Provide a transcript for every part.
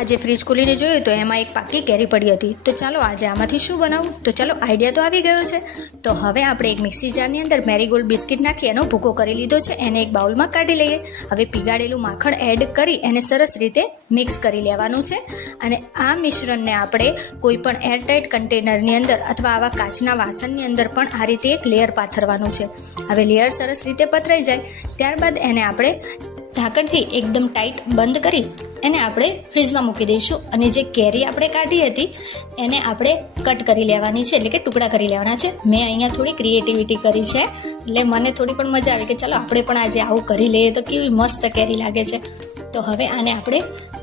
આજે ફ્રીજ ખોલીને જોયું તો એમાં એક પાકી કેરી પડી હતી. તો ચાલો આજે આમાંથી શું બનાવું? તો ચાલો આઈડિયા તો આવી ગયો છે. તો હવે આપણે એક મિક્સી જારની અંદર મેરીગોલ્ડ બિસ્કિટ નાખી એનો ભૂકો કરી લીધો છે. એને એક બાઉલમાં કાઢી લઈએ. હવે પીગાળેલું માખણ એડ કરી એને સરસ રીતે મિક્સ કરી લેવાનું છે. અને આ મિશ્રણને આપણે કોઈ પણ એરટાઇટ કન્ટેનરની અંદર અથવા આવા કાચના વાસણની અંદર પણ આ રીતે એક લેયર પાથરવાનું છે. હવે લેયર સરસ રીતે પથરાઈ જાય ત્યારબાદ એને આપણે ઢાંકણથી એકદમ ટાઈટ બંધ કરી એને આપણે ફ્રીજમાં મૂકી દઈશું. અને જે કેરી આપણે કાઢી હતી એને આપણે કટ કરી લેવાની છે, એટલે કે ટુકડા કરી લેવાના છે. મેં અહીંયા થોડી ક્રિએટિવિટી કરી છે, એટલે મને થોડી પણ મજા આવી કે ચાલો આપણે પણ આજે આવું કરી લઈએ તો કેવી મસ્ત કેરી લાગે છે. તો હવે આને આપણે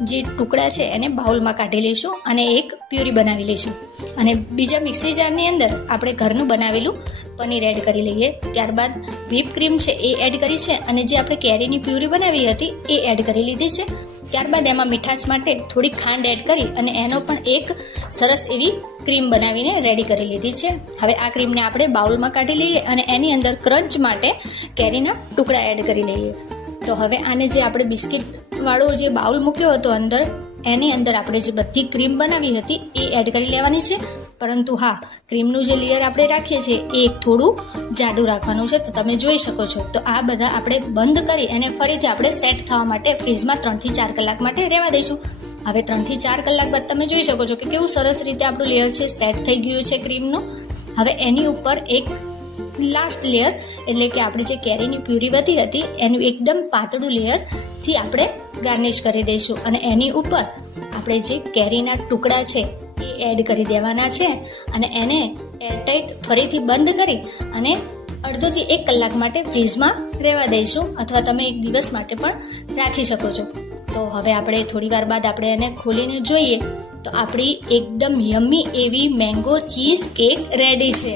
જે ટુકડા છે એને બાઉલમાં કાઢી લઈશું અને એક પ્યુરી બનાવી લઈશું. અને બીજા મિક્સી જારની અંદર આપણે ઘરનું બનાવેલું પનીર એડ કરી લઈએ. ત્યારબાદ વ્હીપ ક્રીમ છે એ એડ કરી છે અને જે આપણે કેરીની પ્યુરી બનાવી હતી એ એડ કરી લીધી છે. ત્યારબાદ એમાં મીઠાશ માટે થોડી ખાંડ એડ કરી અને એનો પણ એક સરસ એવી ક્રીમ બનાવીને રેડી કરી લીધી છે. હવે આ ક્રીમને આપણે બાઉલમાં કાઢી લઈએ અને એની અંદર ક્રંચ માટે કેરીના ટુકડા એડ કરી લઈએ. તો હવે આને જે આપણે બિસ્કિટવાળો જે બાઉલ મૂક્યો હતો અંદર એની અંદર આપણે જે બધી ક્રીમ બનાવી હતી એ એડ કરી લેવાની છે. પરંતુ હા, ક્રીમનું જે લેયર આપણે રાખીએ છીએ એ થોડું જાડું રાખવાનું છે. તો તમે જોઈ શકો છો. તો આ બધા આપણે બંધ કરી અને ફરીથી આપણે સેટ થવા માટે ફ્રીજમાં 3 થી 4 કલાક માટે રહેવા દઈશું. હવે 3 થી 4 કલાક બાદ તમે જોઈ શકો છો કે કેવું સરસ રીતે આપણું લેયર છે સેટ થઈ ગયું છે ક્રીમનું. હવે એની ઉપર એક લાસ્ટ લેયર એટલે કે આપણે જે કેરીની પ્યુરી વધી હતી એનું એકદમ પાતળું લેયરથી આપણે ગાર્નિશ કરી દઈશું. અને એની ઉપર આપણે જે કેરીના ટુકડા છે એ એડ કરી દેવાના છે અને એને એરટાઈટ ફરીથી બંધ કરી અને અડધોથી 1 કલાક માટે ફ્રીજમાં રહેવા દઈશું, અથવા તમે 1 દિવસ માટે પણ રાખી શકો છો. તો હવે આપણે થોડી વાર બાદ આપણે એને ખોલીને જોઈએ તો આપણી એકદમ યમ્મી એવી મેંગો ચીઝ કેક રેડી છે.